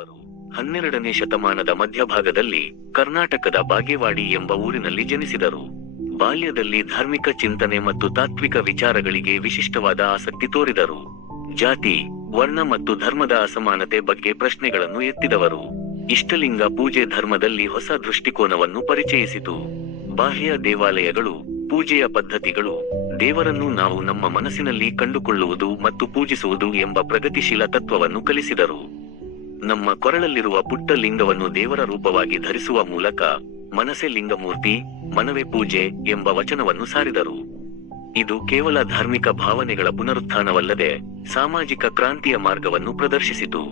ಬಸವಣ್ಣನವರು ಹನ್ನೆರಡನೇ ಶತಮಾನದ ಮಧ್ಯಭಾಗದಲ್ಲಿ ಕರ್ನಾಟಕದ ಬಾಗೇವಾಡಿ ಎಂಬ ಊರಿನಲ್ಲಿ ಜನಿಸಿದರು. ಬಾಲ್ಯದಲ್ಲಿ ಧಾರ್ಮಿಕ ಚಿಂತನೆ ಮತ್ತು ತಾತ್ವಿಕ ವಿಚಾರಗಳಿಗೆ ವಿಶಿಷ್ಟವಾದ ಆಸಕ್ತಿ ತೋರಿದರು. ಜಾತಿ, ವರ್ಣ ಮತ್ತು ಧರ್ಮದ ಅಸಮಾನತೆ ಬಗ್ಗೆ ಪ್ರಶ್ನೆಗಳನ್ನು ಎತ್ತಿದವರು. ಇಷ್ಟಲಿಂಗ ಪೂಜೆ ಧರ್ಮದಲ್ಲಿ ಹೊಸ ದೃಷ್ಟಿಕೋನವನ್ನು ಪರಿಚಯಿಸಿತು. ಬಾಹ್ಯ ದೇವಾಲಯಗಳು, ಪೂಜೆಯ ಪದ್ಧತಿಗಳು, ದೇವರನ್ನು ನಾವು ನಮ್ಮ ಮನಸ್ಸಿನಲ್ಲಿ ಕಂಡುಕೊಳ್ಳುವುದು ಮತ್ತು ಪೂಜಿಸುವುದು ಎಂಬ ಪ್ರಗತಿಶೀಲ ತತ್ವವನ್ನು ಕಲಿಸಿದರು. ನಮ್ಮ ಕೊರಳಲ್ಲಿರುವ ಪುಟ್ಟ ಲಿಂಗವನ್ನು ದೇವರ ರೂಪವಾಗಿ ಧರಿಸುವ ಮೂಲಕ ಮನಸೆ ಲಿಂಗಮೂರ್ತಿ, ಮನವೇ ಪೂಜೆ ಎಂಬ ವಚನವನ್ನು ಸಾರಿದರು. ಇದು ಕೇವಲ ಧಾರ್ಮಿಕ ಭಾವನೆಗಳ ಪುನರುತ್ಥಾನವಲ್ಲದೆ ಸಾಮಾಜಿಕ ಕ್ರಾಂತಿಯ ಮಾರ್ಗವನ್ನು ಪ್ರದರ್ಶಿಸಿತು.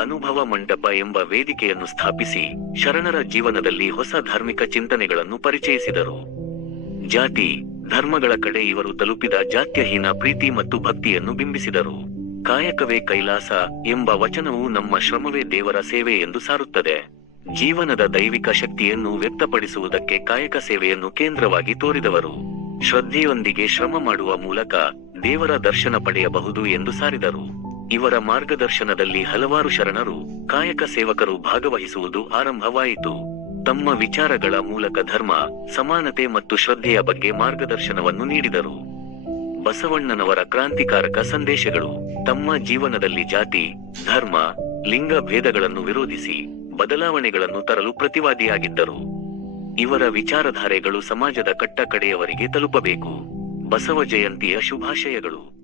ಅನುಭವ ಮಂಟಪ ಎಂಬ ವೇದಿಕೆಯನ್ನು ಸ್ಥಾಪಿಸಿ ಶರಣರ ಜೀವನದಲ್ಲಿ ಹೊಸ ಧಾರ್ಮಿಕ ಚಿಂತನೆಗಳನ್ನು ಪರಿಚಯಿಸಿದರು. ಜಾತಿ, ಧರ್ಮಗಳ ಕಡೆ ಇವರು ತಲುಪಿದ ಜಾತ್ಯಹೀನ ಪ್ರೀತಿ ಮತ್ತು ಭಕ್ತಿಯನ್ನು ಬಿಂಬಿಸಿದರು. ಕಾಯಕವೇ ಕೈಲಾಸ ಎಂಬ ವಚನವು ನಮ್ಮ ಶ್ರಮವೇ ದೇವರ ಸೇವೆ ಎಂದು ಸಾರುತ್ತದೆ. ಜೀವನದ ದೈವಿಕ ಶಕ್ತಿಯನ್ನು ವ್ಯಕ್ತಪಡಿಸುವುದಕ್ಕೆ ಕಾಯಕ ಸೇವೆಯನ್ನು ಕೇಂದ್ರವಾಗಿ ತೋರಿದವರು. ಶ್ರದ್ಧೆಯೊಂದಿಗೆ ಶ್ರಮ ಮಾಡುವ ಮೂಲಕ ದೇವರ ದರ್ಶನ ಪಡೆಯಬಹುದು ಎಂದು ಸಾರಿದರು. ಇವರ ಮಾರ್ಗದರ್ಶನದಲ್ಲಿ ಹಲವಾರು ಶರಣರು, ಕಾಯಕ ಸೇವಕರು ಭಾಗವಹಿಸುವುದು ಆರಂಭವಾಯಿತು. ತಮ್ಮ ವಿಚಾರಗಳ ಮೂಲಕ ಧರ್ಮ, ಸಮಾನತೆ ಮತ್ತು ಶ್ರದ್ಧೆಯ ಬಗ್ಗೆ ಮಾರ್ಗದರ್ಶನವನ್ನು ನೀಡಿದರು. ಬಸವಣ್ಣನವರ ಕ್ರಾಂತಿಕಾರಕ ಸಂದೇಶಗಳು. ತಮ್ಮ ಜೀವನದಲ್ಲಿ ಜಾತಿ, ಧರ್ಮ, ಲಿಂಗ ಭೇದಗಳನ್ನು ವಿರೋಧಿಸಿ ಬದಲಾವಣೆಗಳನ್ನು ತರಲು ಪ್ರತಿವಾದಿಯಾಗಿದ್ದರು. ಇವರ ವಿಚಾರಧಾರೆಗಳು ಸಮಾಜದ ಕಟ್ಟಕಡೆಯವರಿಗೆ ತಲುಪಬೇಕು. ಬಸವ ಜಯಂತಿಯ ಶುಭಾಶಯಗಳು.